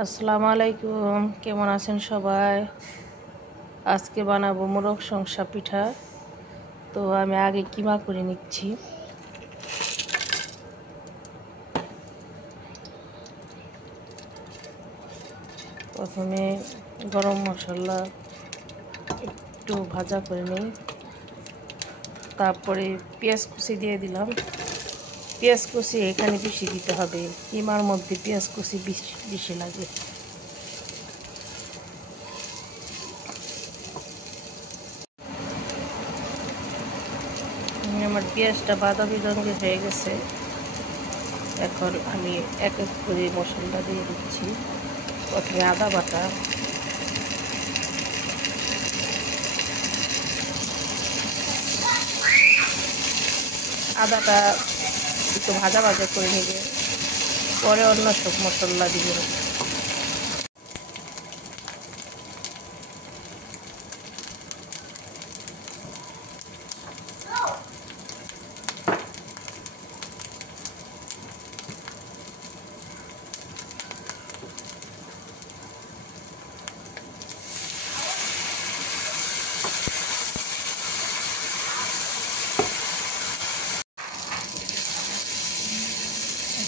আসসালামু আলাইকুম, কেমন আছেন সবাই? আজকে বানাবো মোরগ শংসা পিঠা। তো আমি আগে কিমা করে নিচ্ছি। প্রথমে গরম মশলা একটু ভাজা করে নিই, তারপরে পেঁয়াজ কুচি দিয়ে দিলাম। পেঁয়াজ কুচি এখানে বেশি দিতে হবে, কিমার মধ্যে পেঁয়াজ কুচি বেশি লাগে। আমার পেঁয়াজটা বাদামি রঙের হয়ে গেছে। এখন আমি এক এক করে মশলা দিয়ে দিচ্ছি। প্রথমে আদা বাটা, আদাটা একটু ভাজা ভাজা করে নেবে, পরে অন্য সব মশলা দিবেন।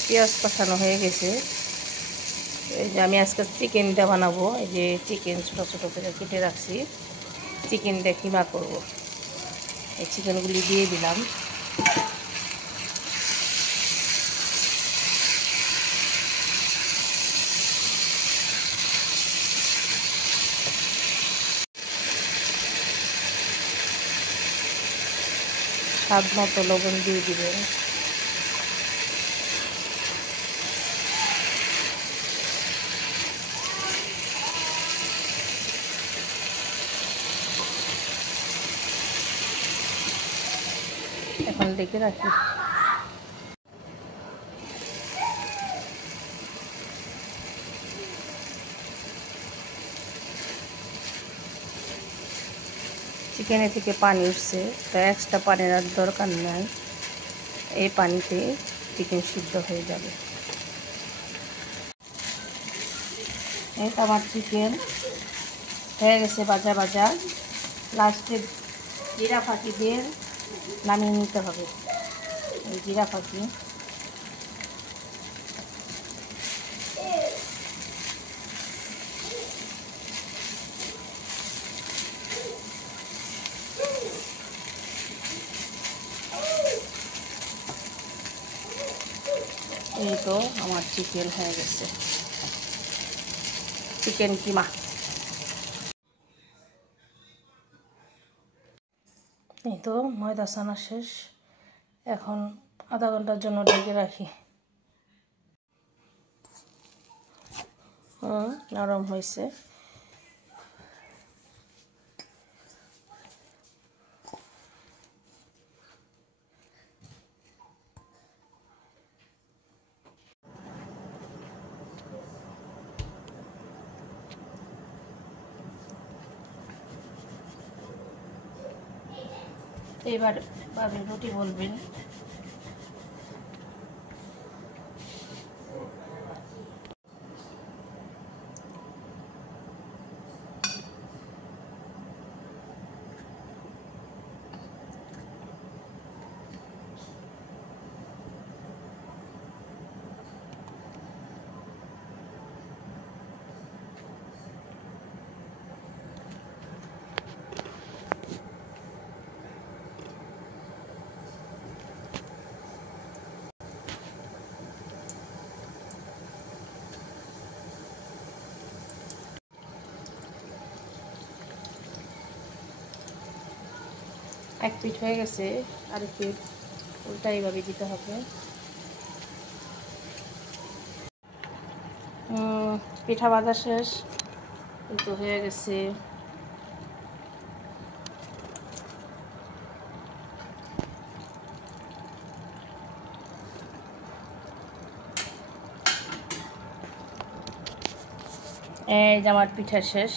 পেঁয়াজ কষানো হয়ে গেছে। এই যে আমি আজকে চিকেনটা বানাবো। এই যে চিকেন ছোটো ছোটো করে কেটে রাখছি, চিকেনটা কিমা করব। এই চিকেনগুলি দিয়ে দিলাম। স্বাদ মতো লবণ দিয়ে দিবেন। এখন ডেকে রাখি। চিকেনের থেকে পানি উঠছে, তো এক্সট্রা পানির আর দরকার নাই। এই পানিতে চিকেন সিদ্ধ হয়ে যাবে। এই তো আমার চিকেন হয়ে গেছে ভাজা ভাজা। লাস্টে জিরা ফাঁকি দিয়ে নামিয়ে নিতে হবে। এই জিরা ফাঁকি এই তো আমার চিকেন হয়ে গেছে, চিকেন কিমা। এই তো ময়দা ছানা শেষ। এখন আধা ঘন্টার জন্য ঢেকে রাখি। নরম হয়েছে। এবার ভাবে রুটি বলবেন। এক পিঠ হয়ে গেছে, আরেক পিঠ উল্টা এইভাবে দিতে হবে। পিঠা ভাজা শেষ, কিন্তু হয়ে গেছে। এই যে আমার পিঠা শেষ।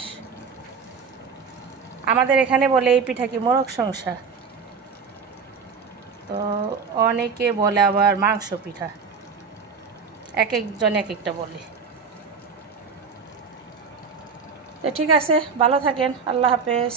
আমাদের এখানে বলে এই পিঠাকে মোরগ শংসা। তো অনেকে বলে আবার মাংস পিঠা, এক একজন এক একটা বলে। তো ঠিক আছে, ভালো থাকেন, আল্লাহ হাফেজ।